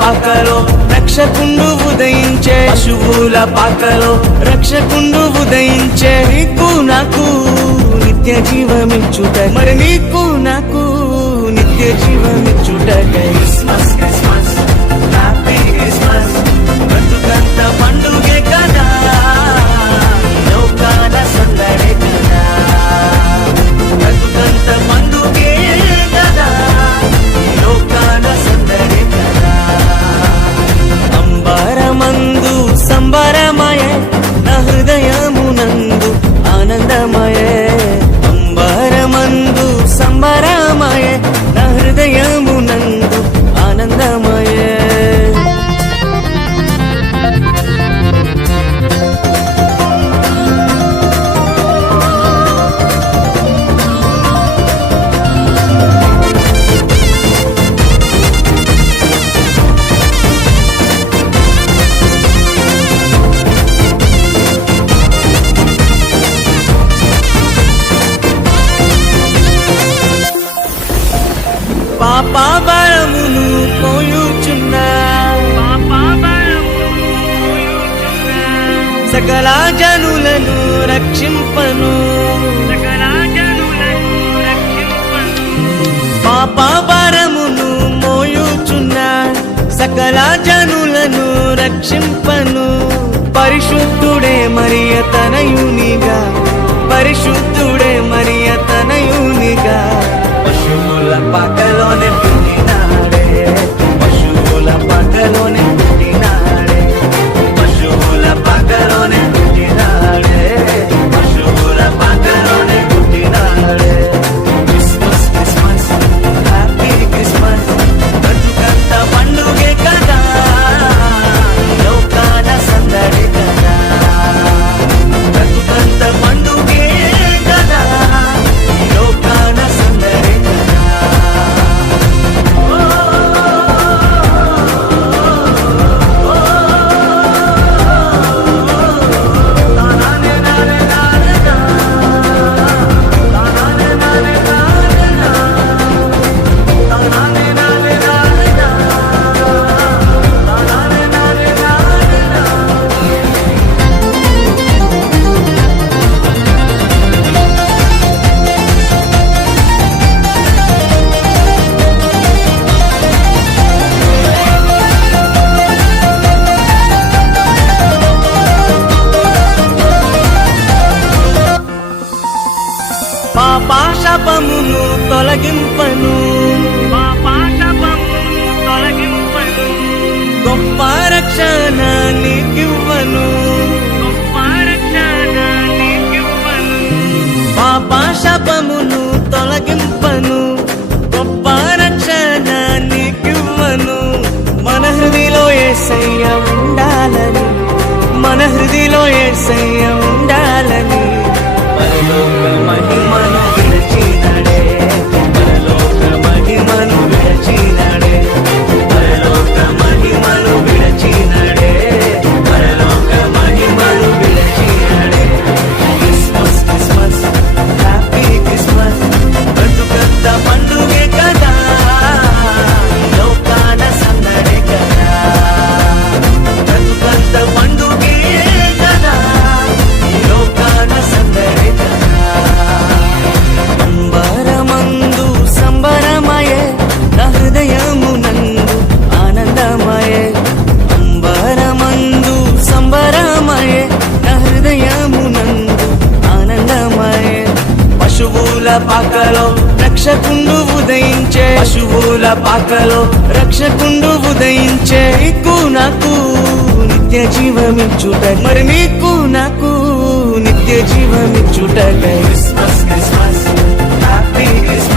పాకలో రక్షకుండు ఉదయించే పశువుల పాకలో రక్షకుండు ఉదయించే నీకు నాకు నిత్య జీవమిచ్చుట మరి నీకు నాకు నిత్య జీవమిచ్చుట కలిసి సకల జనులను రక్షింపను. పాపాబరమును మోయుచున్నా సకల జనులను రక్షింపను. పరిశుద్ధుడే మరియ తనయునిగా పరిశుద్ధుడే మరియ తనయునిగా. పశువుల పక్కలోనే పాపాశపమును తొలగింపను. గొప్ప రక్షణ నీకివ్వను. పాపాశపమును తొలగింపను. గొప్ప రక్షణ నీకివ్వను. మన హృదిలో ఏసయ్య ఉండాలని మన హృదిలో ఏసయ్య ఉండాలని పాకలో రక్షకుండు ఉదయించే. పశువుల పాకలో రక్షకుండు ఉదయించే. నీకు నాకు నిత్య జీవమిచ్చుట మరి నీకు నాకు నిత్య జీవమిచ్చుట క్రిస్మస్ క్రిస్మస్ హ్యాపీ క్రిస్మస్.